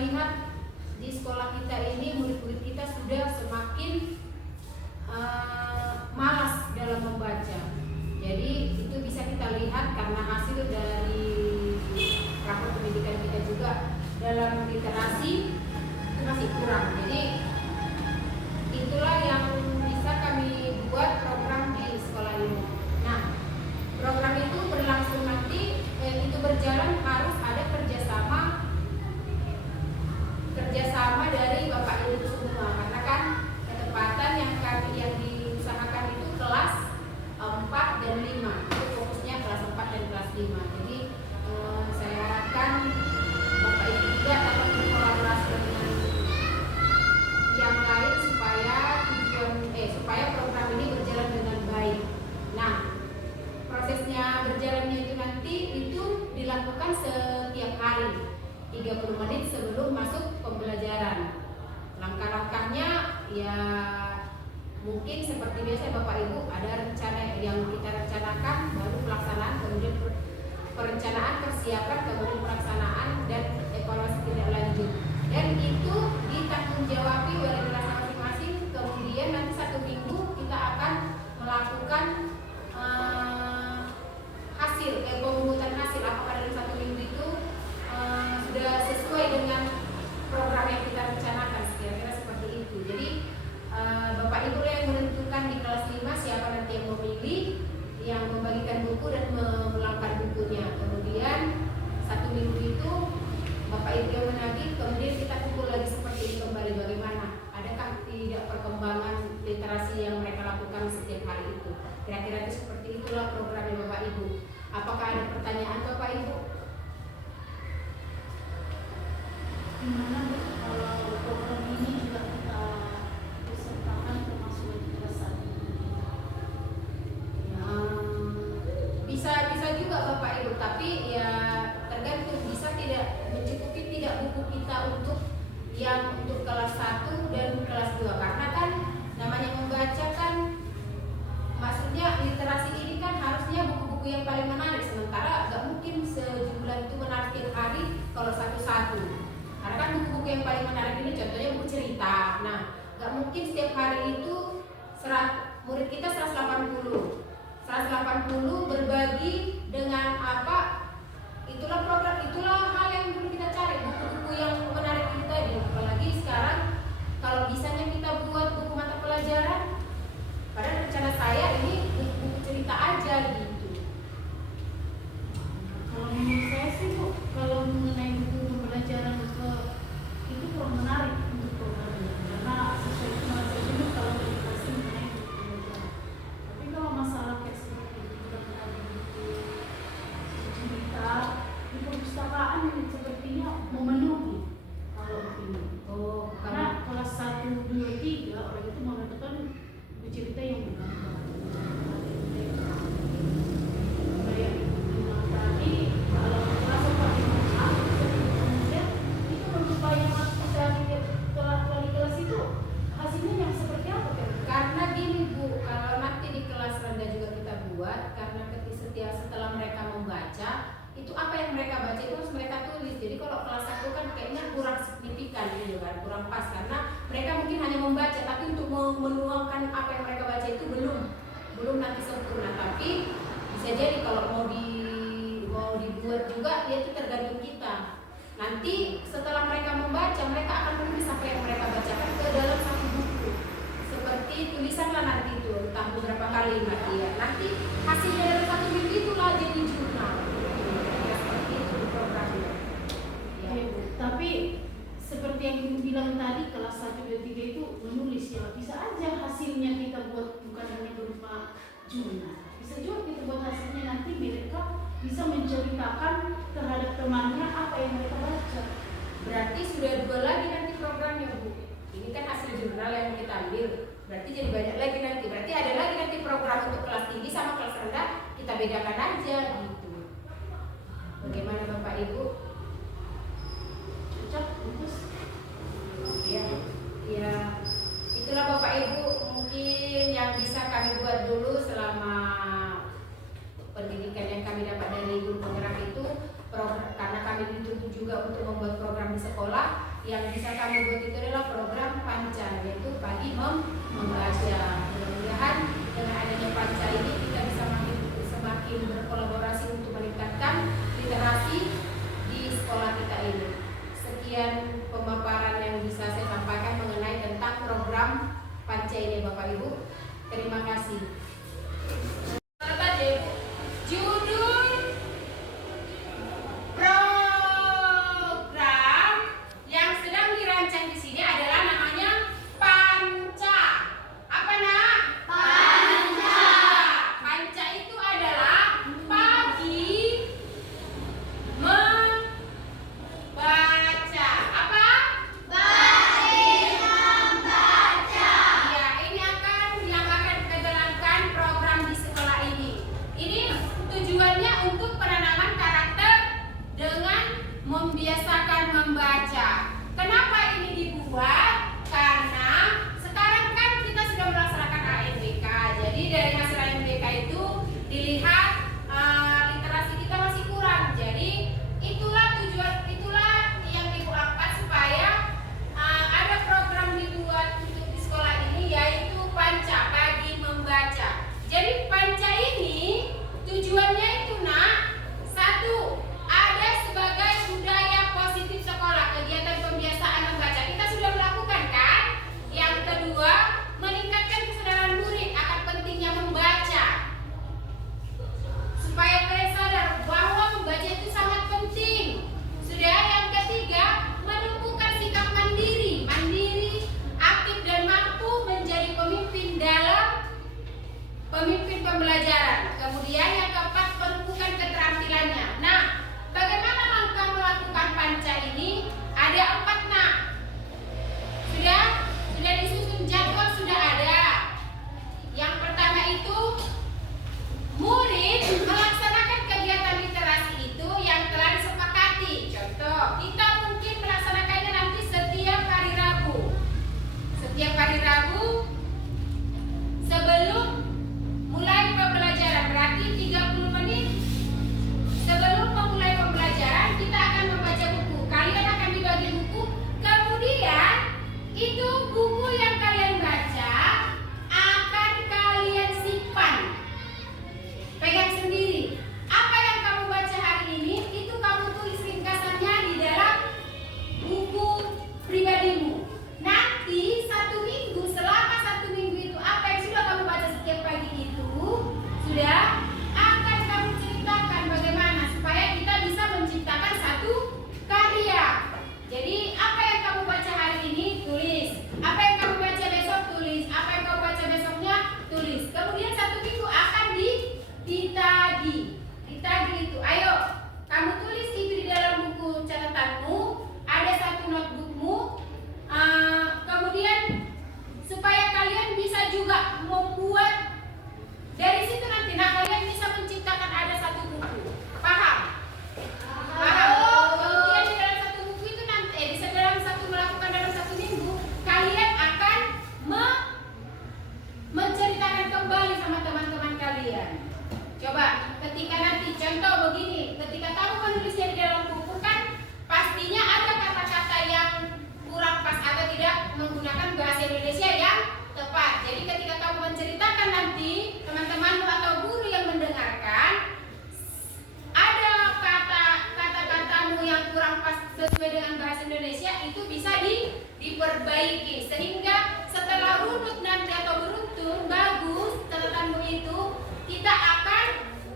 lihat di sekolah kita ini murid-murid kita sudah semakin malas dalam membaca. Jadi itu bisa kita lihat karena hasil dari rapor pendidikan kita juga dalam literasi itu masih kurang. Jadi itulah yang bisa kami buat program di sekolah ini. Nah, program itu berlangsung nanti itu berjalan harus ada kerjasama dari Bapak Ibu semua, karena kan ketepatan yang diusahakan itu kelas 4 dan 5, itu fokusnya kelas 4 dan kelas 5. Jadi saya harapkan Bapak Ibu juga dapat berkolaborasi dengan yang lain supaya program ini berjalan dengan baik. Nah, prosesnya berjalannya itu nanti itu dilakukan setiap hari 30 menit sebelum masuk pembelajaran. Langkah-langkahnya ya mungkin seperti biasa Bapak Ibu, ada rencana yang kita rencanakan, baru pelaksanaan, kemudian perencanaan, persiapan, kemudian pelaksanaan dan evaluasi tindak lanjut. Dan itu ditanggung-jawabi oleh kelas masing-masing. Kemudian nanti 1 minggu kita akan melakukan pemungutan hasil apakah dalam 1 minggu itu sudah sesuai dengan program yang kita rencanakan, kira-kira seperti itu. Jadi Bapak Ibu yang menentukan di kelas 5 siapa nanti yang memilih, yang membagikan buku dan melangkar bukunya. Kemudian 1 minggu itu Bapak Ibu yang menagih, kemudian kita kumpul lagi seperti ini kembali, bagaimana, adakah tidak perkembangan literasi yang mereka lakukan setiap hari itu. Kira-kira itu seperti itulah programnya Bapak Ibu. Apakah ada pertanyaan Bapak Ibu? Gimana Bu, kalau program ini juga kita pesertakan termasuk di kelas 1? Bisa juga Bapak Ibu, tapi ya tergantung, bisa tidak mencukupi tidak buku kita untuk kelas 1 dan kelas 2, karena kan namanya membaca kan, maksudnya literasi ini kan harusnya buku-buku yang paling menarik, sementara gak mungkin sejumlah itu menarik tiap hari kalau satu-satu. Karena kan buku-buku yang paling menarik ini contohnya buku cerita. Nah, gak mungkin setiap hari itu murid kita 180 berbagi dengan apa, itulah program, itulah hal yang dulu kita cari, buku-buku yang menarik kita tadi. Apalagi sekarang kalau bisanya kita buat buku mata pelajaran, padahal rencana saya ini buku cerita aja gitu. Kalau menurut saya sih Bu, kalau mengenai buku pembelajaran itu kurang menarik untuk program ini, karena sesuai dengan jenis kalau dikasih mengenai buku pembelajaran. Tapi kalau masalah kayak seperti itu, kita mengenai buku cerita di perpustakaan ini sepertinya memenuhi kalau ini. Karena kelas 1, 2, 3 orang itu membutuhkan buku cerita yang bergambar. Kayak bilang tadi, kalau kelas 4, 5, kemudian itu berupa yang kita di kelas itu hasilnya yang seperti apa kan? Karena gini Bu, kalau nanti di kelas rendah juga kita buat, karena setelah mereka membaca, itu apa yang mereka baca itu harus mereka tulis. Jadi kalau kelas 1 kan kayaknya kurang signifikan gitu kan, kurang pas, karena mereka mungkin hanya membaca, tapi untuk menuangkan apa yang mereka baca itu belum nanti sempurna. Tapi bisa jadi kalau mau dibuat juga, ya itu tergantung kita. Nanti setelah mereka membaca, mereka akan menulis apa yang mereka bacakan ke dalam satu buku. Seperti tulisanlah nanti itu, entah beberapa kalimat ya. Nanti hasilnya dalam 1 minggu itulah jadi jurnal. Ya, seperti itu programnya. Ya. Tapi seperti yang Ibu bilang tadi, kelas 1, 2, 3 itu menulis ya. Bisa aja hasilnya kita buat bukan hanya berupa jurnal. Bisa juga kita buat hasilnya nanti mereka bisa menceritakan terhadap temannya apa yang mereka baca. Berarti sudah 2 lagi nanti programnya Bu. Ini kan hasil jurnal yang kita ambil. Berarti jadi banyak lagi nanti. Berarti ada lagi nanti program untuk kelas tinggi sama kelas rendah, kita bedakan aja gitu. Bagaimana Bapak Ibu? Cocok, bagus. Ya, itulah Bapak Ibu mungkin yang bisa kami buat dulu selama pendidikan yang kami dapat dari guru penggerak itu, karena kami dituntut juga juga untuk membuat program di sekolah. Yang bisa kami buat itu adalah program Panca, yaitu pagi membaca. Mudah-mudahan dengan adanya Panca ini kita bisa semakin berkolaborasi untuk meningkatkan literasi di sekolah kita ini. Sekian pemaparan yang bisa saya sampaikan mengenai tentang program Panca ini, Bapak Ibu. Terima kasih. Judul program yang sedang dirancang di sini adalah namanya Panca. Apa nak? Panca. Panca itu adalah pagi membaca. Apa? Pagi membaca. Ya, ini yang akan kita jalankan program di sekolah ini. Ini tujuannya untuk penanaman karakter dengan membiasakan membaca. Kenapa ini dibuat? Karena sekarang kan kita sudah melaksanakan AMBK. Jadi dari hasil AMBK itu dilihat literasi kita masih kurang. Jadi itulah yang Ibu angkat supaya ada program dibuat untuk di sekolah ini, yaitu Panca, pagi membaca. Jadi Panca ini tujuannya itu nak, satu, ada sebagai budaya positif sekolah, kegiatan pembiasaan membaca. Kita sudah melakukan kan? Yang kedua, meningkatkan kesadaran murid akan pentingnya membaca, supaya mereka sadar bahwa membaca itu sangat penting. Sudah. Yang ketiga, menumbuhkan sikap mandiri, aktif dan mampu menjadi pemimpin pembelajaran. Kemudian yang keempat, penumbuhan keterampilannya. Nah, bagaimana langkah melakukan Panca ini? Ada 4 nak. Sudah disusun jadwal, sudah ada. Yang pertama itu, murid melaksanakan kegiatan literasi itu yang telah disepakati. Contoh, kita mungkin melaksanakannya nanti setiap hari Rabu. Sebelum mulai pembelajaran, berarti 30 menit sebelum memulai pembelajaran kita akan membaca buku. Kalian akan dibagi buku. Kemudian itu buku yang kalian baca akan kalian simpan, pegang sendiri. Apa yang kamu baca hari ini itu kamu tulis ringkasannya di dalam buku pribadimu. Nanti selama satu minggu itu apa yang sudah kamu baca setiap pagi itu sudah akan kamu ceritakan bagaimana supaya kita bisa menciptakan satu karya. Jadi apa yang kamu baca hari ini tulis, apa yang kamu baca besok tulis, apa yang kamu baca besoknya tulis. Kemudian satu minggu akan ditagi itu. Ayo kamu tulis itu di dalam buku catatanmu, ada satu notebookmu. Kemudian supaya kalian bisa juga membuat dari situ nanti, kalian bisa menciptakan ada satu buku. Paham? Kemudian di dalam satu buku itu nanti, melakukan dalam satu minggu, kalian akan menceritakan kembali sama teman-teman kalian. Coba, ketika nanti contoh begini, ketika kamu menulisnya di dalam buku kan, pastinya ada kata-kata yang kurang pas atau tidak menggunakan bahasa Indonesia yang tepat. Jadi ketika kamu menceritakan nanti, teman-temanmu atau guru yang mendengarkan, ada kata-katamu yang kurang pas sesuai dengan bahasa Indonesia, itu bisa diperbaiki. Sehingga setelah runut nanti atau beruntun bagus catatanmu itu, kita akan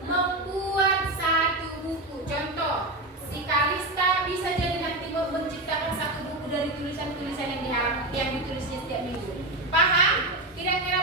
membuat satu buku. Contoh, si Kalista bisa jadi nanti menciptakan satu buku dari tulisan-tulisan yang ditulisnya setiap minggu. Paham? Kira-kira